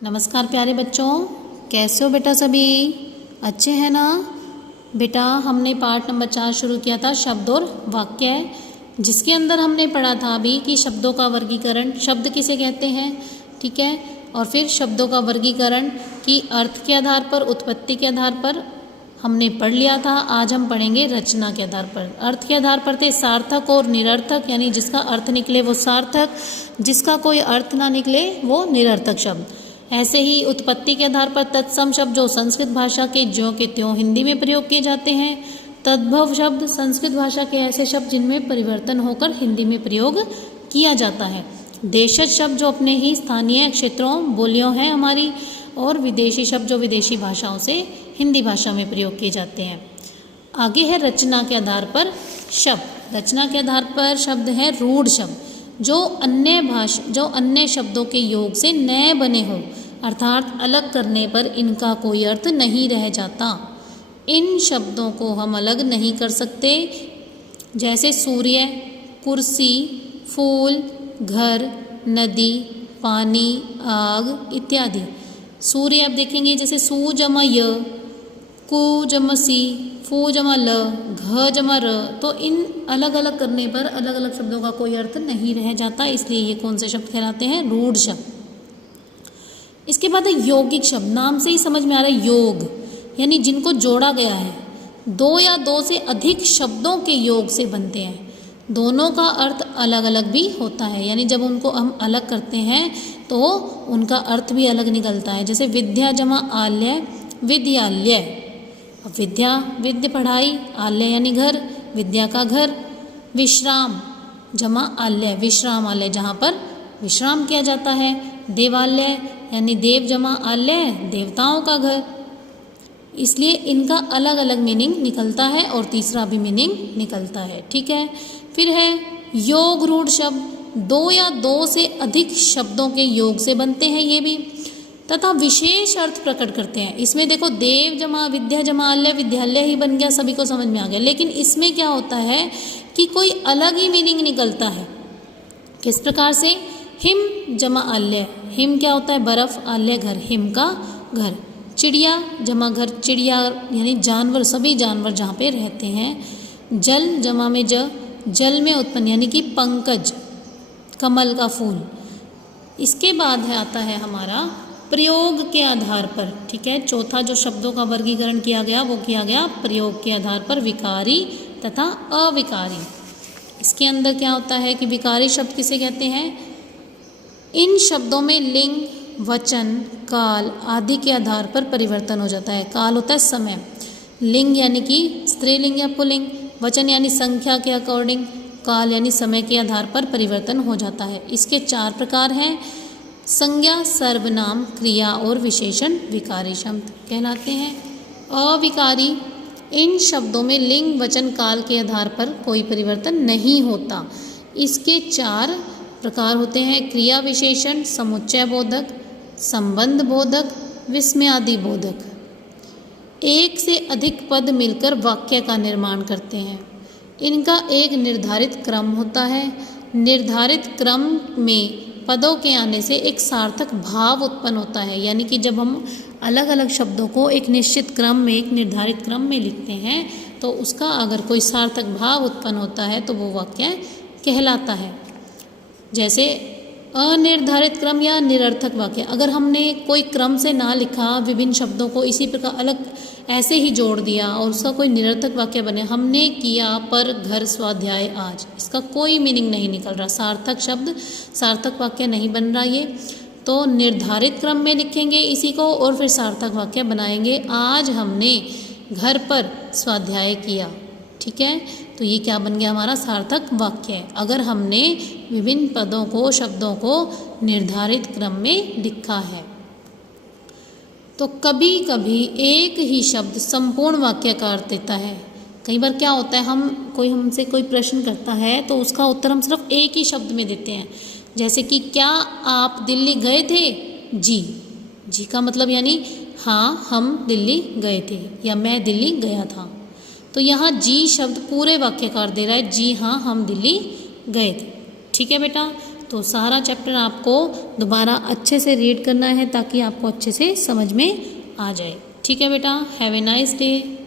नमस्कार प्यारे बच्चों, कैसे हो बेटा? सभी अच्छे हैं ना? बेटा हमने पार्ट नंबर 4 शुरू किया था, शब्द और वाक्य, जिसके अंदर हमने पढ़ा था अभी कि शब्दों का वर्गीकरण, शब्द किसे कहते हैं, ठीक है। और फिर शब्दों का वर्गीकरण की अर्थ के आधार पर, उत्पत्ति के आधार पर हमने पढ़ लिया था। आज हम पढ़ेंगे रचना के आधार पर। अर्थ के आधार पर थे सार्थक और निरर्थक, यानी जिसका अर्थ निकले वो सार्थक, जिसका कोई अर्थ ना निकले वो निरर्थक शब्द। ऐसे ही उत्पत्ति के आधार पर तत्सम शब्द जो संस्कृत भाषा के ज्यों के त्यों हिंदी में प्रयोग किए जाते हैं। तद्भव शब्द संस्कृत भाषा के ऐसे शब्द जिनमें परिवर्तन होकर हिंदी में प्रयोग किया जाता है। देशज शब्द जो अपने ही स्थानीय क्षेत्रों बोलियों हैं हमारी, और विदेशी शब्द जो विदेशी भाषाओं से हिंदी भाषा में प्रयोग किए जाते हैं। आगे है रचना के आधार पर शब्द। रचना के आधार पर शब्द है रूढ़ शब्द, जो अन्य शब्दों के योग से नए बने हों, अर्थात अलग करने पर इनका कोई अर्थ नहीं रह जाता। इन शब्दों को हम अलग नहीं कर सकते, जैसे सूर्य, कुर्सी, फूल, घर, नदी, पानी, आग इत्यादि। सूर्य आप देखेंगे जैसे सू जमा य, कु जमा सी, फू जमा ल, घ जमा र, तो इन अलग अलग करने पर अलग अलग शब्दों का कोई अर्थ नहीं रह जाता, इसलिए ये कौन से शब्द कहलाते हैं? रूढ़ शब्द। इसके बाद है यौगिक शब्द। नाम से ही समझ में आ रहा है योग, यानी जिनको जोड़ा गया है, दो या दो से अधिक शब्दों के योग से बनते हैं। दोनों का अर्थ अलग अलग भी होता है, यानी जब उनको हम अलग करते हैं तो उनका अर्थ भी अलग निकलता है। जैसे विद्या जमा आल्य, विद्यालय। अब विद्या विद्य पढ़ाई, आल्य यानी घर, विद्या का घर। विश्राम जमा आल्य, विश्रामालय जहाँ पर विश्राम किया जाता है। देवालय यानी देव जमा आल्य, देवताओं का घर। इसलिए इनका अलग अलग मीनिंग निकलता है और तीसरा भी मीनिंग निकलता है, ठीक है। फिर है योग रूढ़ शब्द, दो या दो से अधिक शब्दों के योग से बनते हैं ये भी, तथा विशेष अर्थ प्रकट करते हैं। इसमें देखो देव जमा विद्या जमा आल्य, विद्यालय ही बन गया, सभी को समझ में आ गया। लेकिन इसमें क्या होता है कि कोई अलग ही मीनिंग निकलता है। किस प्रकार से? हिम जमा आल्य, हिम क्या होता है? बर्फ, आल्य घर, हिम का घर। चिड़िया जमा घर, चिड़िया यानी जानवर, सभी जानवर जहाँ पे रहते हैं। जल जमा में जल में उत्पन्न यानी कि पंकज, कमल का फूल। इसके बाद है आता है हमारा प्रयोग के आधार पर, ठीक है। चौथा जो शब्दों का वर्गीकरण किया गया वो किया गया प्रयोग के आधार पर, विकारी तथा अविकारी। इसके अंदर क्या होता है कि विकारी शब्द किसे कहते हैं? इन शब्दों में लिंग, वचन, काल आदि के आधार पर परिवर्तन हो जाता है। काल होता है समय, लिंग यानी कि स्त्रीलिंग या पुल्लिंग, वचन यानी संख्या के अकॉर्डिंग, काल यानी समय के आधार पर परिवर्तन हो जाता है। इसके 4 प्रकार हैं। संज्ञा, सर्वनाम, क्रिया और विशेषण विकारी शब्द कहलाते हैं। अविकारी, इन शब्दों में लिंग, वचन, काल के आधार पर कोई परिवर्तन नहीं होता। इसके 4 प्रकार होते हैं। क्रिया विशेषण, समुच्चय बोधक, संबंध बोधक, विस्मयादि बोधक। एक से अधिक पद मिलकर वाक्य का निर्माण करते हैं। इनका एक निर्धारित क्रम होता है। निर्धारित क्रम में पदों के आने से एक सार्थक भाव उत्पन्न होता है, यानी कि जब हम अलग अलग शब्दों को एक निश्चित क्रम में, एक निर्धारित क्रम में लिखते हैं तो उसका अगर कोई सार्थक भाव उत्पन्न होता है तो वो वाक्य कहलाता है। जैसे अनिर्धारित क्रम या निरर्थक वाक्य, अगर हमने कोई क्रम से ना लिखा, विभिन्न शब्दों को इसी प्रकार अलग ऐसे ही जोड़ दिया और उसका कोई निरर्थक वाक्य बने, हमने किया पर घर स्वाध्याय आज, इसका कोई मीनिंग नहीं निकल रहा, सार्थक शब्द, सार्थक वाक्य नहीं बन रहा ये। तो निर्धारित क्रम में लिखेंगे इसी को और फिर सार्थक वाक्य बनाएंगे। आज हमने घर पर स्वाध्याय किया, ठीक है। तो ये क्या बन गया? हमारा सार्थक वाक्य, अगर हमने विभिन्न पदों को, शब्दों को निर्धारित क्रम में लिखा है। तो कभी कभी एक ही शब्द संपूर्ण वाक्य का अर्थ देता है। कई बार क्या होता है, हमसे कोई प्रश्न करता है तो उसका उत्तर हम सिर्फ एक ही शब्द में देते हैं। जैसे कि क्या आप दिल्ली गए थे? जी। जी का मतलब यानी हाँ हम दिल्ली गए थे, या मैं दिल्ली गया था। तो यहाँ जी शब्द पूरे वाक्य का अर्थ दे रहा है, जी हाँ हम दिल्ली गए थे, ठीक है बेटा। तो सारा चैप्टर आपको दोबारा अच्छे से रीड करना है ताकि आपको अच्छे से समझ में आ जाए। ठीक है बेटा, हैव ए नाइस डे।